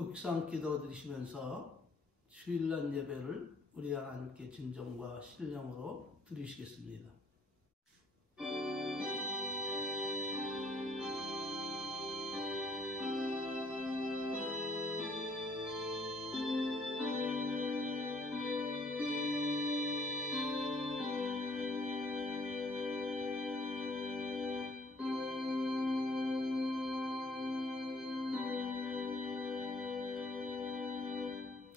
묵상 기도 드리시면서 주일날 예배를 우리 하나님께 진정과 신령으로 드리시겠습니다.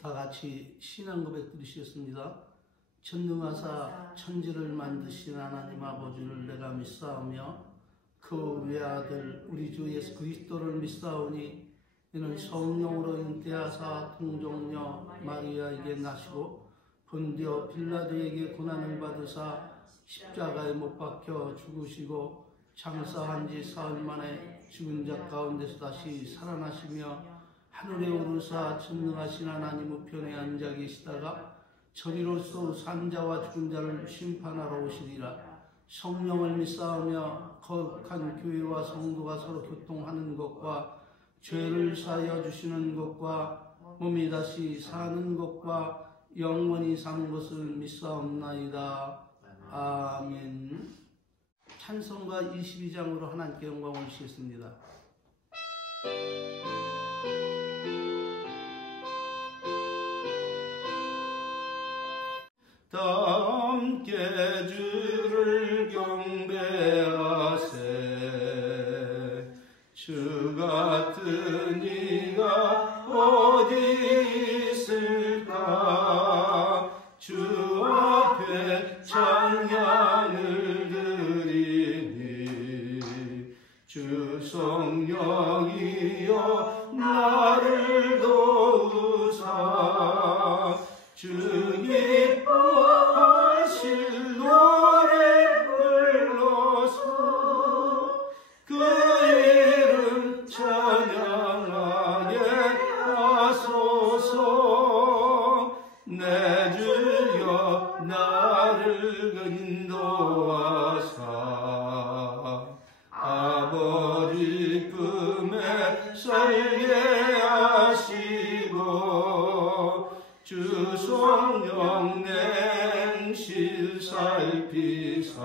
다 같이 신앙 고백 드리시겠습니다. 전능하사 천지를 만드신 하나님 아버지를 내가 믿사오며 그 외아들 우리 주 예수 그리스도를 믿사오니 이는 성령으로 잉태하사 동정녀 마리아에게 나시고 본디오 빌라도에게 고난을 받으사 십자가에 못 박혀 죽으시고 장사한 지 사흘 만에 죽은 자 가운데서 다시 살아나시며 하늘에 오르사 전능하신 하나님 우편에 앉아 계시다가 저리로서 산자와 죽은 자를 심판하러 오시리라. 성령을 믿사오며 거룩한 교회와 성도가 서로 교통하는 것과 죄를 사하여 주시는 것과 몸이 다시 사는 것과 영원히 사는 것을 믿사옵나이다. 아멘. 찬송가 22장으로 하나님께 영광 올리시겠습니다. 다 함께 주를 경배하세. 주 같은 이가 어디 있을까. 주 앞에 찬양을 드리니 주 성령이여 나를 도우사. 주 기뻐하실 노래 불러서 그 이름 찬양하게 하소서. 내 주여 나를 인도하사 아버지 품에 살게 하시고 주 성령 냉실 살피사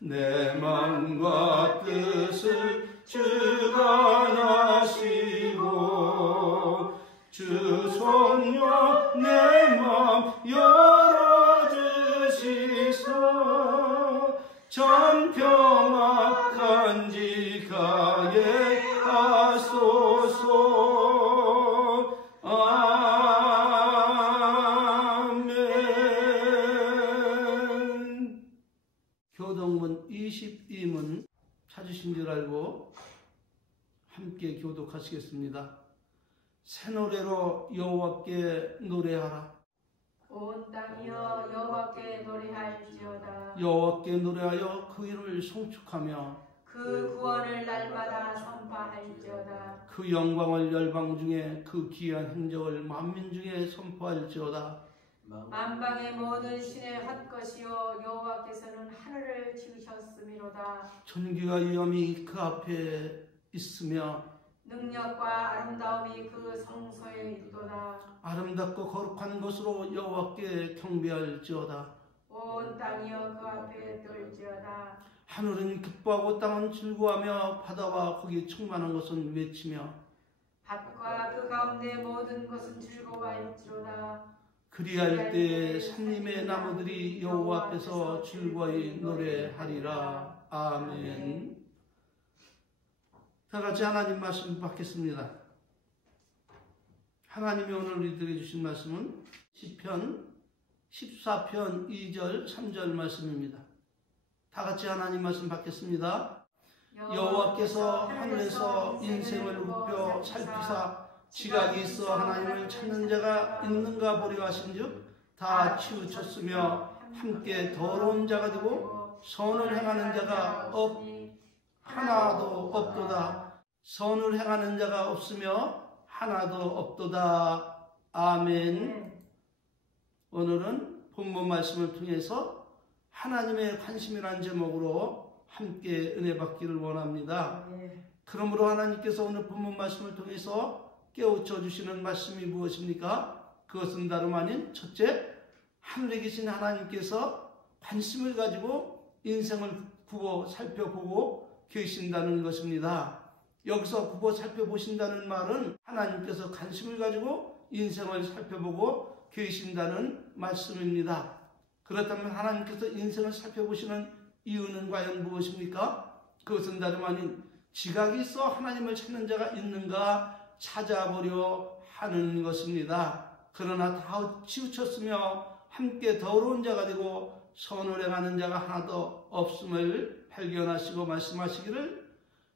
내 맘과 뜻을 주가 나시고 주 성령 내 맘 열어주시사 참 평화 간직하게 하소서. 아멘. 교독문 22문 찾으신 줄 알고 함께 교독하시겠습니다. 새 노래로 여호와께 노래하라. 온 땅이여 여호와께 노래할지어다. 여호와께 노래하여 그 이름을 송축하며 그 구원을 날마다 선포할지어다. 그 영광을 열방 중에 그 귀한 행적을 만민 중에 선포할지어다. 만방의 모든 신의 헛것이요 여호와께서는 하늘을 지으셨음이로다. 존귀와 위엄이 그 앞에 있으며 능력과 아름다움이 그 성소에 있도다. 아름답고 거룩한 것으로 여호와께 경배할지어다. 온 땅이여 그 앞에 떨지어다. 하늘은 기뻐하고 땅은 즐거워하며 바다와 거기 충만한 것은 외치며 밭과 그 가운데 모든 것은 즐거워할지로다. 그리할 때에 산림의 나무들이 여호와 앞에서 즐거이 노래하리라. 아멘. 다 같이 하나님 말씀 받겠습니다. 하나님이 오늘 우리들에게 주신 말씀은 시편 14편 2절 3절 말씀입니다. 다 같이 하나님 말씀 받겠습니다. 여호와께서 하늘에서 인생을 굽혀 살피사 지각이 있어 하나님을 찾는 자가 있는가 보려 하신즉 다 치우쳤으며 함께 더러운 자가 되고 선을 행하는 자가 하나도 없도다. 선을 행하는 자가 없으며 하나도 없도다. 아멘. 오늘은 본문 말씀을 통해서 하나님의 관심이라는 제목으로 함께 은혜 받기를 원합니다. 그러므로 하나님께서 오늘 본문 말씀을 통해서 깨우쳐 주시는 말씀이 무엇입니까? 그것은 다름 아닌 첫째, 하늘에 계신 하나님께서 관심을 가지고 인생을 굽어 살펴보고 계신다는 것입니다. 여기서 굽어 살펴보신다는 말은 하나님께서 관심을 가지고 인생을 살펴보고 계신다는 말씀입니다. 그렇다면 하나님께서 인생을 살펴보시는 이유는 과연 무엇입니까? 그것은 다름 아닌 지각이 있어 하나님을 찾는 자가 있는가 찾아보려 하는 것입니다. 그러나 다 치우쳤으며 함께 더러운 자가 되고 선을 행하는 자가 하나도 없음을 발견하시고 말씀하시기를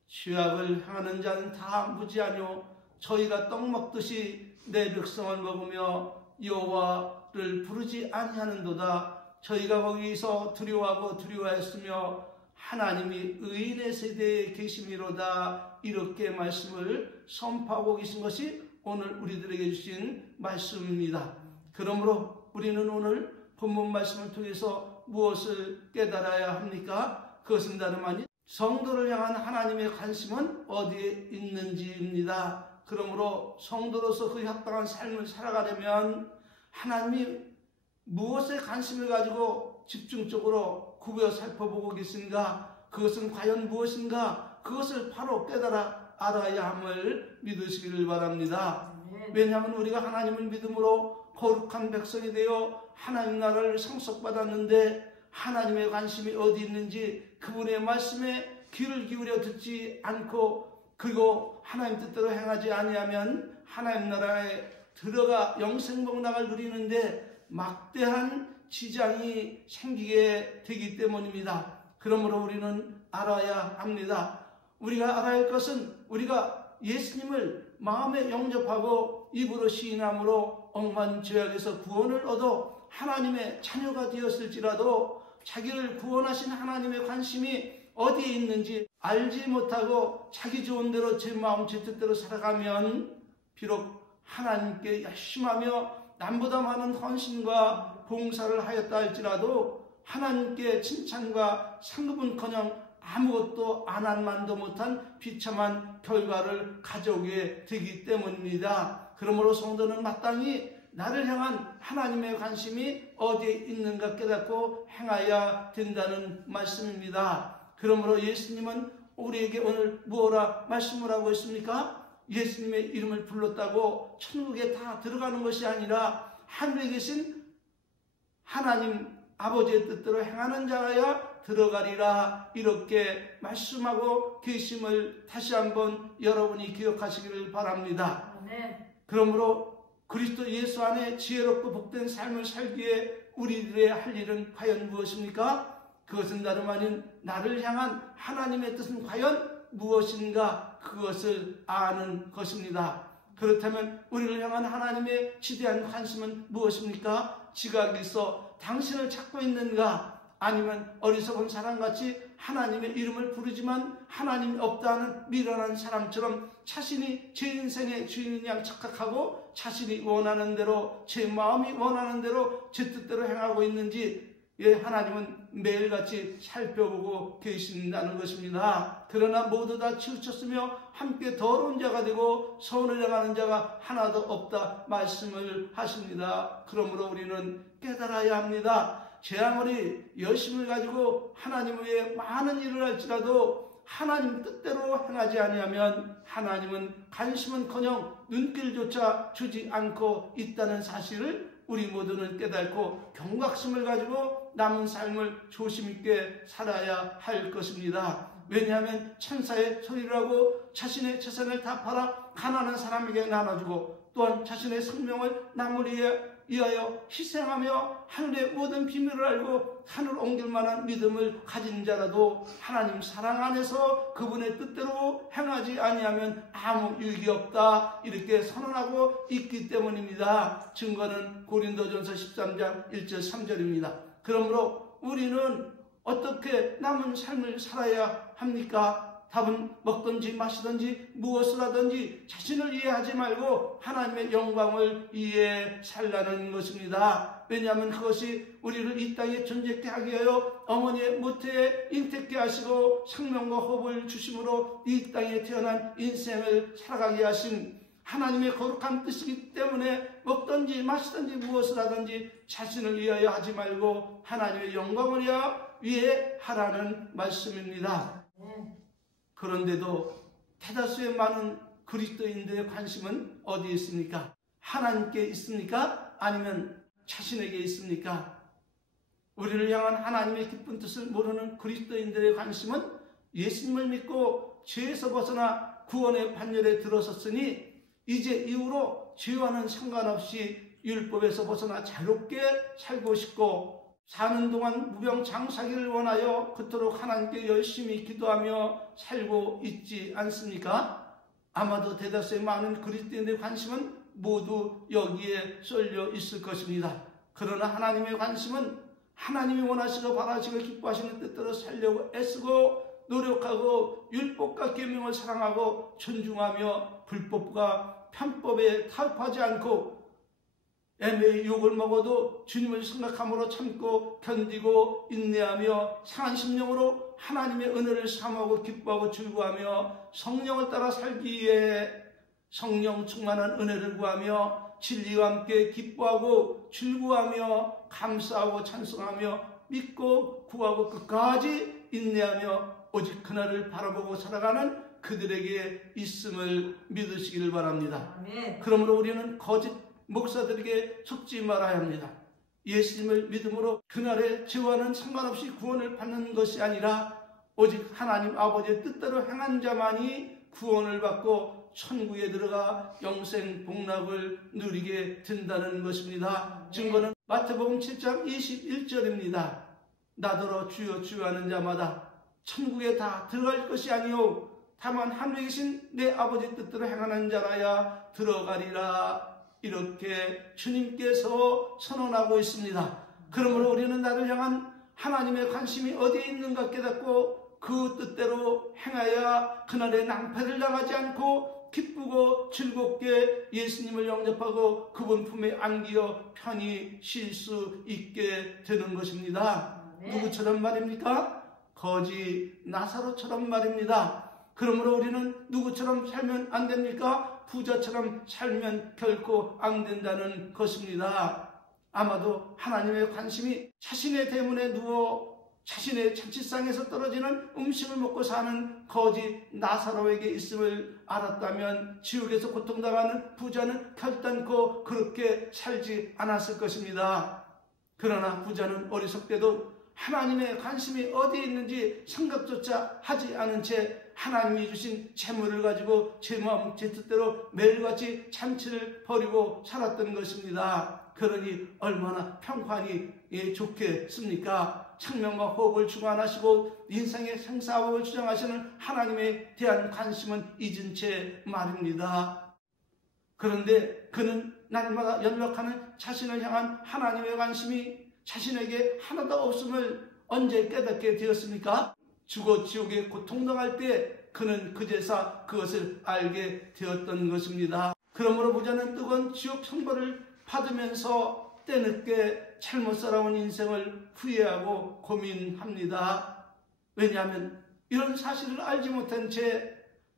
죄악을 행하는 자는 다 무지하뇨 저희가 떡 먹듯이 내 백성을 먹으며 여호와를 부르지 아니하는도다. 저희가 거기서 두려워하고 두려워했으며 하나님이 의인의 세대에 계심이로다. 이렇게 말씀을 선포하고 계신 것이 오늘 우리들에게 주신 말씀입니다. 그러므로 우리는 오늘 본문 말씀을 통해서 무엇을 깨달아야 합니까? 그것은 다름 아닌 성도를 향한 하나님의 관심은 어디에 있는지입니다. 그러므로 성도로서 그 합당한 삶을 살아가려면 하나님이 무엇에 관심을 가지고 집중적으로 구겨 살펴보고 계신가? 그것은 과연 무엇인가? 그것을 바로 깨달아 알아야 함을 믿으시기를 바랍니다. 왜냐하면 우리가 하나님을 믿음으로 거룩한 백성이 되어 하나님 나라를 상속받았는데 하나님의 관심이 어디 있는지 그분의 말씀에 귀를 기울여 듣지 않고 그리고 하나님 뜻대로 행하지 아니하면 하나님 나라에 들어가 영생복락을 누리는데 막대한 지장이 생기게 되기 때문입니다. 그러므로 우리는 알아야 합니다. 우리가 알아야 할 것은 우리가 예수님을 마음에 영접하고 입으로 시인함으로 억만 죄악에서 구원을 얻어 하나님의 자녀가 되었을지라도 자기를 구원하신 하나님의 관심이 어디에 있는지 알지 못하고 자기 좋은 대로 제 마음 제 뜻대로 살아가면 비록 하나님께 열심하며 남보다 많은 헌신과 봉사를 하였다 할지라도 하나님께 칭찬과 상급은커녕 아무것도 안 한 만도 못한 비참한 결과를 가져오게 되기 때문입니다. 그러므로 성도는 마땅히 나를 향한 하나님의 관심이 어디에 있는가 깨닫고 행해야 된다는 말씀입니다. 그러므로 예수님은 우리에게 오늘 무엇라 말씀을 하고 있습니까? 예수님의 이름을 불렀다고 천국에 다 들어가는 것이 아니라 하늘에 계신 하나님 아버지의 뜻대로 행하는 자라야 들어가리라 이렇게 말씀하고 계심을 다시 한번 여러분이 기억하시기를 바랍니다. 그러므로 그리스도 예수 안에 지혜롭고 복된 삶을 살기에 우리들의 할 일은 과연 무엇입니까? 그것은 다름 아닌 나를 향한 하나님의 뜻은 과연 무엇인가 그것을 아는 것입니다. 그렇다면 우리를 향한 하나님의 지대한 관심은 무엇입니까? 지각이 있어 당신을 찾고 있는가? 아니면 어리석은 사람같이 하나님의 이름을 부르지만 하나님이 없다는 미련한 사람처럼 자신이 제 인생의 주인인 양 착각하고 자신이 원하는 대로 제 마음이 원하는 대로 제 뜻대로 행하고 있는지 하나님은 매일같이 살펴보고 계신다는 것입니다. 그러나 모두 다 치우쳤으며 함께 더러운 자가 되고 선을 행하는 자가 하나도 없다 말씀을 하십니다. 그러므로 우리는 깨달아야 합니다. 제 아무리 열심을 가지고 하나님 위에 많은 일을 할지라도 하나님 뜻대로 행하지 아니하면 하나님은 관심은커녕 눈길조차 주지 않고 있다는 사실을 우리 모두는 깨닫고 경각심을 가지고 남은 삶을 조심 있게 살아야 할 것입니다. 왜냐하면 천사의 소리를 하고 자신의 재산을 다 팔아 가난한 사람에게 나눠주고 또한 자신의 생명을 남을 위하여 희생하며 하늘의 모든 비밀을 알고 하늘 옮길 만한 믿음을 가진 자라도 하나님 사랑 안에서 그분의 뜻대로 행하지 아니하면 아무 유익이 없다 이렇게 선언하고 있기 때문입니다. 증거는 고린도전서 13장 1절 3절입니다. 그러므로 우리는 어떻게 남은 삶을 살아야 합니까? 답은 먹든지 마시든지 무엇을 하든지 자신을 이해하지 말고 하나님의 영광을 이해해 살라는 것입니다. 왜냐하면 그것이 우리를 이 땅에 존재케 하게 하여 어머니의 모태에 잉태케 하시고 생명과 호흡을 주심으로 이 땅에 태어난 인생을 살아가게 하신 하나님의 거룩한 뜻이기 때문에 먹든지 마시든지 무엇을 하든지 자신을 위하여 하지 말고 하나님의 영광을 위해 하라는 말씀입니다. 그런데도 대다수의 많은 그리스도인들의 관심은 어디에 있습니까? 하나님께 있습니까? 아니면 자신에게 있습니까? 우리를 향한 하나님의 기쁜 뜻을 모르는 그리스도인들의 관심은 예수님을 믿고 죄에서 벗어나 구원의 반열에 들어섰으니 이제 이후로 죄와는 상관없이 율법에서 벗어나 자유롭게 살고 싶고 사는 동안 무병장수하기를 원하여 그토록 하나님께 열심히 기도하며 살고 있지 않습니까? 아마도 대다수의 많은 그리스도인들의 관심은 모두 여기에 쏠려 있을 것입니다. 그러나 하나님의 관심은 하나님이 원하시고 바라시고 기뻐하시는 뜻대로 살려고 애쓰고 노력하고 율법과 계명을 사랑하고 존중하며 불법과 편법에 타협하지 않고 애매히 욕을 먹어도 주님을 생각함으로 참고 견디고 인내하며 상한 심령으로 하나님의 은혜를 사모하고 기뻐하고 즐거워하며 성령을 따라 살기 위해 성령 충만한 은혜를 구하며 진리와 함께 기뻐하고 즐거워하며 감사하고 찬송하며 믿고 구하고 끝까지 인내하며 오직 그날을 바라보고 살아가는 그들에게 있음을 믿으시기를 바랍니다. 아멘. 그러므로 우리는 거짓 목사들에게 속지 말아야 합니다. 예수님을 믿음으로 그날의 죄와는 상관없이 구원을 받는 것이 아니라 오직 하나님 아버지의 뜻대로 행한 자만이 구원을 받고 천국에 들어가 영생 복락을 누리게 된다는 것입니다. 증거는 마태복음 7장 21절입니다. 나더러 주여 주여 하는 자마다 천국에 다 들어갈 것이 아니요 다만 하늘에 계신 내 아버지 뜻대로 행하는 자라야 들어가리라. 이렇게 주님께서 선언하고 있습니다. 그러므로 우리는 나를 향한 하나님의 관심이 어디에 있는가 깨닫고 그 뜻대로 행하여 그날의 낭패를 당하지 않고 기쁘고 즐겁게 예수님을 영접하고 그분 품에 안기어 편히 쉴 수 있게 되는 것입니다. 누구처럼 말입니까? 거지 나사로처럼 말입니다. 그러므로 우리는 누구처럼 살면 안 됩니까? 부자처럼 살면 결코 안 된다는 것입니다. 아마도 하나님의 관심이 자신의 대문에 누워 자신의 잔치상에서 떨어지는 음식을 먹고 사는 거지 나사로에게 있음을 알았다면 지옥에서 고통당하는 부자는 결단코 그렇게 살지 않았을 것입니다. 그러나 부자는 어리석게도 하나님의 관심이 어디에 있는지 생각조차 하지 않은 채 하나님이 주신 재물을 가지고 제 마음 제 뜻대로 매일같이 잔치를 벌이고 살았던 것입니다. 그러니 얼마나 평판이 좋겠습니까? 생명과 호흡을 주관하시고 인생의 생사복을 주장하시는 하나님에 대한 관심은 잊은 채 말입니다. 그런데 그는 날마다 연락하는 자신을 향한 하나님의 관심이 자신에게 하나도 없음을 언제 깨닫게 되었습니까? 죽어 지옥에 고통당할 때 그는 그제서 그것을 알게 되었던 것입니다. 그러므로 부자는 뜨거운 지옥 형벌을 받으면서 때늦게 잘못 살아온 인생을 후회하고 고민합니다. 왜냐하면 이런 사실을 알지 못한 채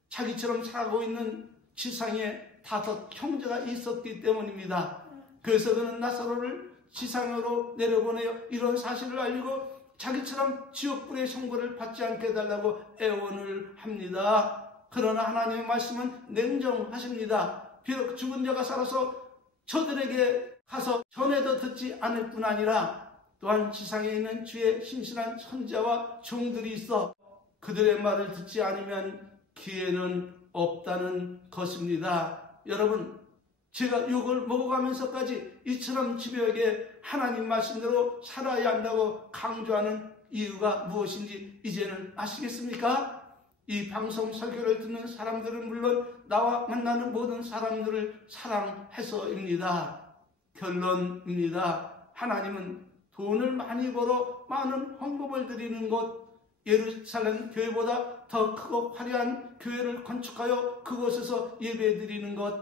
자기처럼 살아가고 있는 지상에 5 형제가 있었기 때문입니다. 그래서 그는 나사로를 지상으로 내려보내어 이런 사실을 알리고 자기처럼 지옥불의 형벌을 받지 않게 해달라고 애원을 합니다. 그러나 하나님의 말씀은 냉정하십니다. 비록 죽은 자가 살아서 저들에게 가서 전에도 듣지 않을 뿐 아니라 또한 지상에 있는 주의 신실한 선자와 종들이 있어 그들의 말을 듣지 않으면 기회는 없다는 것입니다. 여러분, 제가 욕을 먹어가면서까지 이처럼 집요하게 하나님 말씀대로 살아야 한다고 강조하는 이유가 무엇인지 이제는 아시겠습니까? 이 방송 설교를 듣는 사람들은 물론 나와 만나는 모든 사람들을 사랑해서입니다. 결론입니다. 하나님은 돈을 많이 벌어 많은 헌금을 드리는 곳 예루살렘 교회보다 더 크고 화려한 교회를 건축하여 그곳에서 예배드리는 것,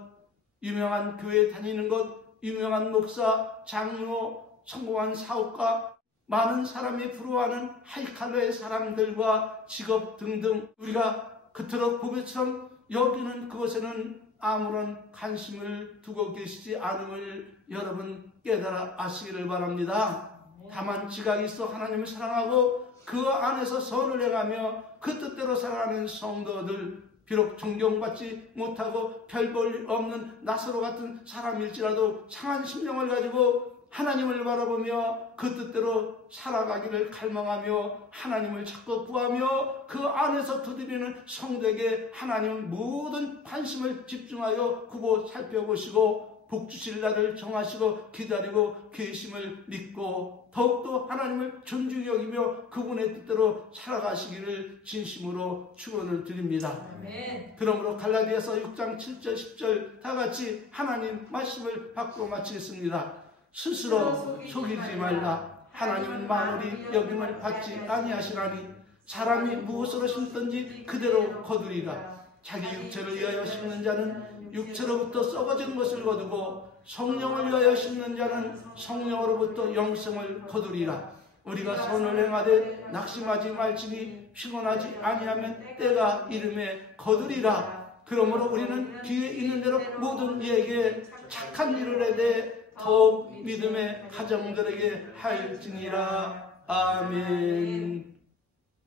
유명한 교회 다니는 것, 유명한 목사, 장로, 성공한 사업가, 많은 사람이 부러워하는 하이칼로의 사람들과 직업 등등 우리가 그토록 보배처럼 여기는 그것에는 아무런 관심을 두고 계시지 않음을 여러분 깨달아 아시기를 바랍니다. 다만 지각이 있어 하나님을 사랑하고 그 안에서 선을 행하며 그 뜻대로 살아가는 성도들, 비록 존경받지 못하고 별 볼 일 없는 나사로 같은 사람일지라도 상한 심령을 가지고 하나님을 바라보며 그 뜻대로 살아가기를 갈망하며 하나님을 찾고 구하며 그 안에서 두드리는 성도에게 하나님 모든 관심을 집중하여 구보 살펴보시고 복 주실 날을 정하시고 기다리고 계심을 믿고 더욱더 하나님을 존중히 여기며 그분의 뜻대로 살아가시기를 진심으로 축원을 드립니다. 아멘. 그러므로 갈라디아서 6장 7절 10절 다 같이 하나님 말씀을 받고 마치겠습니다. 스스로 속이지 말라. 하나님은 만물이 여김을 받지 아니하시나니 사람이 무엇으로 심든지 그대로 거두리라. 자기 육체를 위하여 심는 자는 육체로부터 썩어진 것을 거두고 성령을 위하여 심는 자는 성령으로부터 영생을 거두리라. 우리가 선을 행하되 낙심하지 말지니 피곤하지 아니하면 때가 이름에 거두리라. 그러므로 우리는 뒤에 있는 대로 모든 이에게 착한 일을 해대 더욱 믿음의 가정들에게 할지니라. 아멘.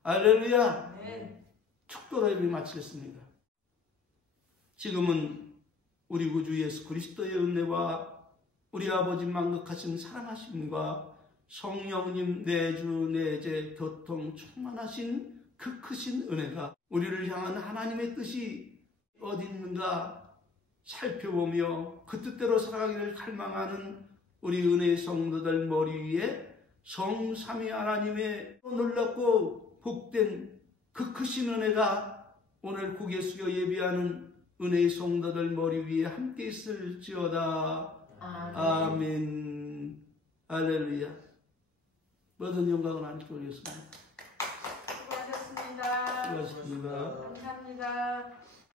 할렐루야. 축도로 예배 마치겠습니다. 지금은 우리 구주 예수 그리스도의 은혜와 우리 아버지 만극하신 사랑하심과 성령님 내주 내재 교통 충만하신 그 크신 은혜가 우리를 향한 하나님의 뜻이 어디 있는가 살펴보며 그 뜻대로 살아가기를 갈망하는 우리 은혜의 성도들 머리 위에 성삼위 하나님의 놀랍고 복된 그 크신 은혜가 오늘 고개 숙여 예비하는 은혜의 성도들 머리 위에 함께 있을지어다. 아멘. 할렐루야. 모든 영광은 하나님께 올렸습니다. 수고하셨습니다. 수고하셨습니다. 감사합니다.